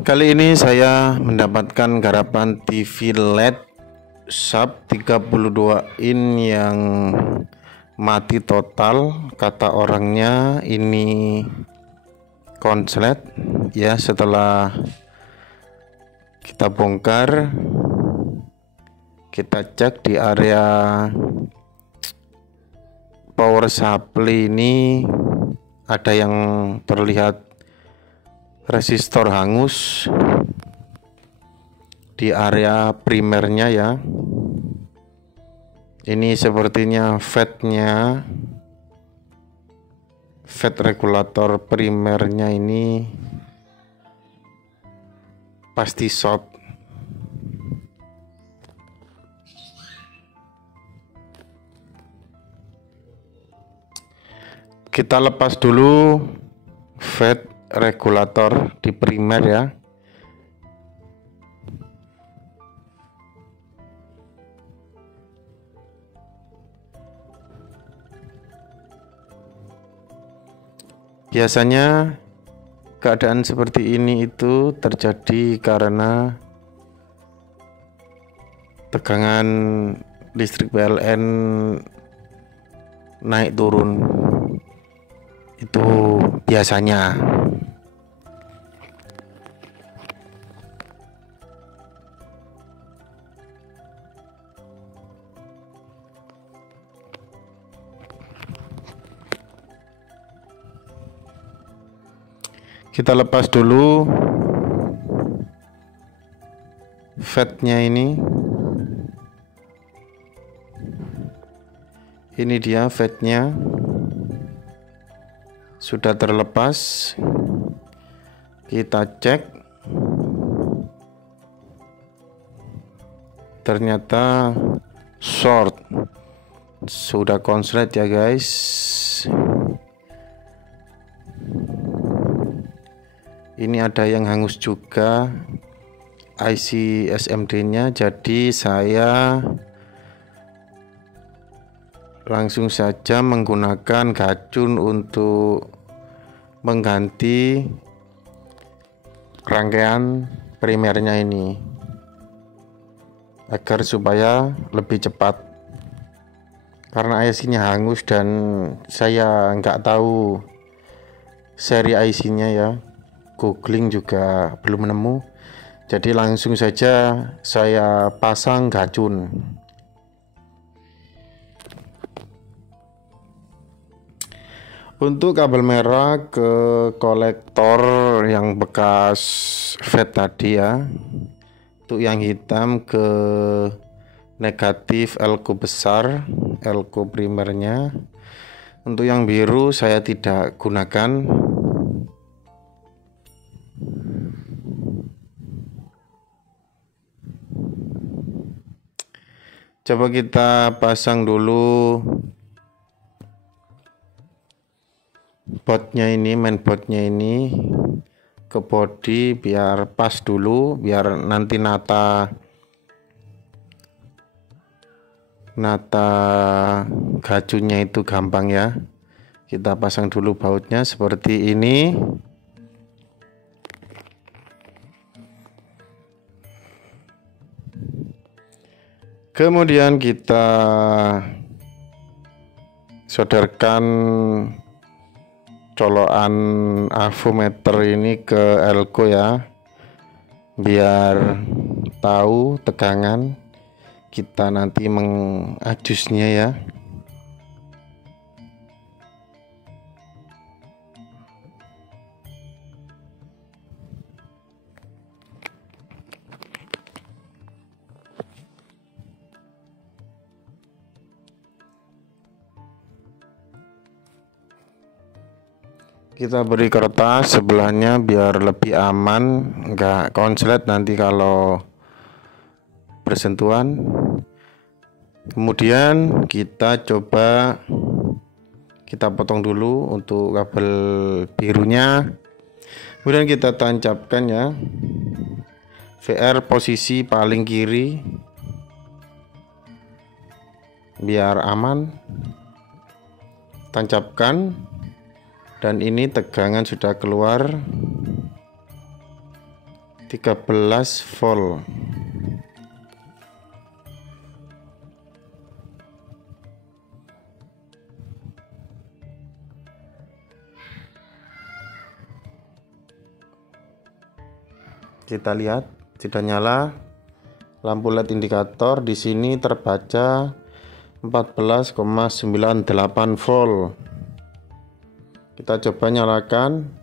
Kali ini saya mendapatkan garapan TV LED Sharp 32 in yang mati total. Kata orangnya ini konslet ya. Setelah kita bongkar, kita cek di area power supply ini ada yang terlihat resistor hangus di area primernya ya. Ini sepertinya FET regulator primernya ini pasti short. Kita lepas dulu FET regulator di primer ya. Biasanya keadaan seperti ini itu terjadi karena tegangan listrik PLN naik turun. Itu biasanya. Kita lepas dulu FET-nya ini. Ini dia FET-nya. Sudah terlepas. Kita cek. Ternyata short. Sudah konslet ya guys. Ini ada yang hangus juga IC SMD-nya, jadi saya langsung saja menggunakan gacun untuk mengganti rangkaian primernya ini agar supaya lebih cepat, karena IC-nya hangus dan saya nggak tahu seri IC-nya ya. Googling juga belum nemu, jadi langsung saja saya pasang gacun. Untuk kabel merah ke kolektor yang bekas FET tadi ya. Untuk yang hitam ke negatif elko besar, elko primernya. Untuk yang biru saya tidak gunakan. Coba kita pasang dulu botnya ini, mainboardnya ini ke body biar pas dulu, biar nanti nata gacunnya itu gampang ya. Kita pasang dulu bautnya seperti ini. Kemudian kita solderkan colokan avometer ini ke elko ya, biar tahu tegangan kita nanti mengajusnya ya. Kita beri kertas sebelahnya biar lebih aman, nggak konslet nanti kalau bersentuhan. Kemudian kita coba kita potong dulu untuk kabel birunya. Kemudian kita tancapkan ya. VR posisi paling kiri biar aman. Tancapkan. Dan ini tegangan sudah keluar. 13 volt. Kita lihat sudah nyala. Lampu LED indikator di sini terbaca 14,98 volt. Kita coba nyalakan.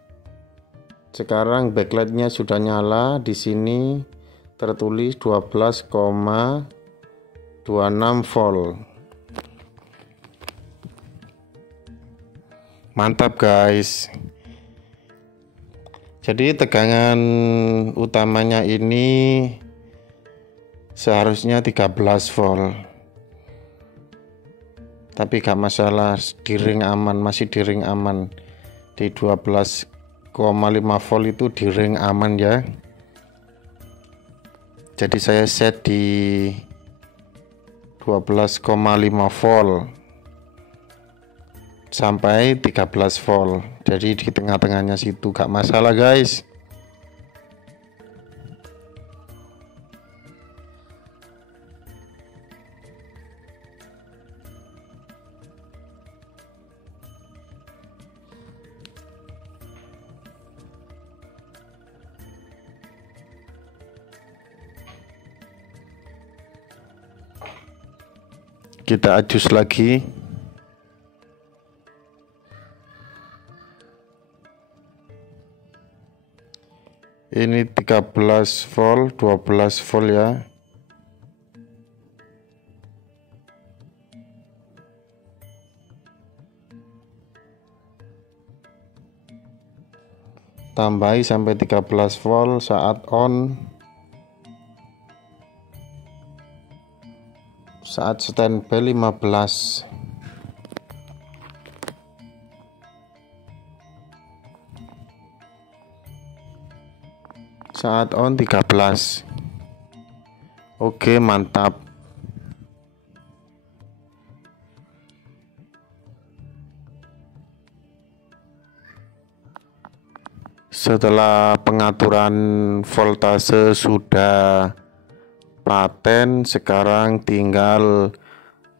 Sekarang backlightnya sudah nyala. Di sini tertulis 12,26 volt. Mantap guys. Jadi tegangan utamanya ini seharusnya 13 volt. Tapi gak masalah, di ring aman, masih di ring aman. Di 12,5 volt itu di ring aman ya. Jadi saya set di 12,5 volt sampai 13 volt. Jadi di tengah-tengahnya situ gak masalah guys. Kita adjust lagi. Ini 13 volt, 12 volt ya. Tambahi sampai 13 volt saat on. Saat standby 15. Saat on 13. Oke, mantap. Setelah pengaturan voltase sudah paten, sekarang tinggal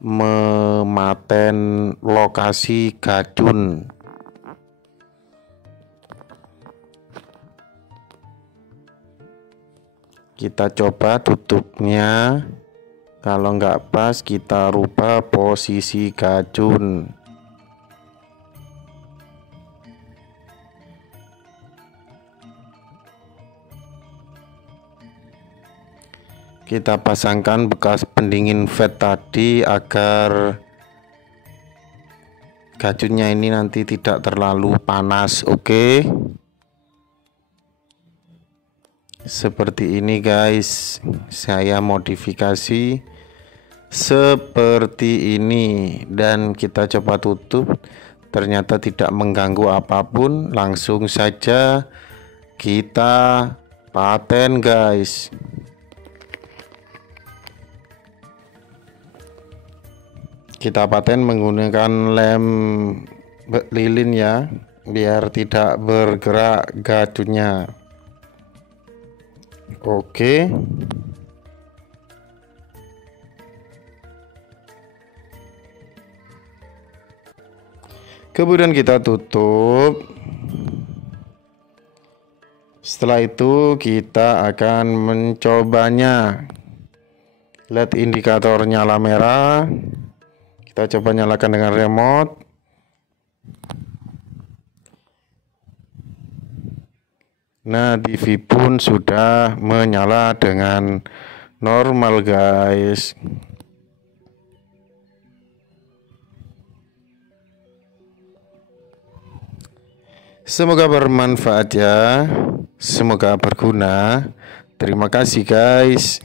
mematen lokasi gajun. Kita coba tutupnya. Kalau nggak pas, kita rubah posisi gajun. Kita pasangkan bekas pendingin VAT tadi agar gajunnya ini nanti tidak terlalu panas. Oke. Seperti ini guys, saya modifikasi seperti ini dan kita coba tutup. Ternyata tidak mengganggu apapun. Langsung saja kita paten guys. Kita paten menggunakan lem lilin ya, biar tidak bergerak gajunnya. Oke. Kemudian kita tutup. Setelah itu kita akan mencobanya. LED indikator nyala merah. Kita coba nyalakan dengan remote. Nah, TV pun sudah menyala dengan normal guys. Semoga bermanfaat ya. Semoga berguna. Terima kasih guys.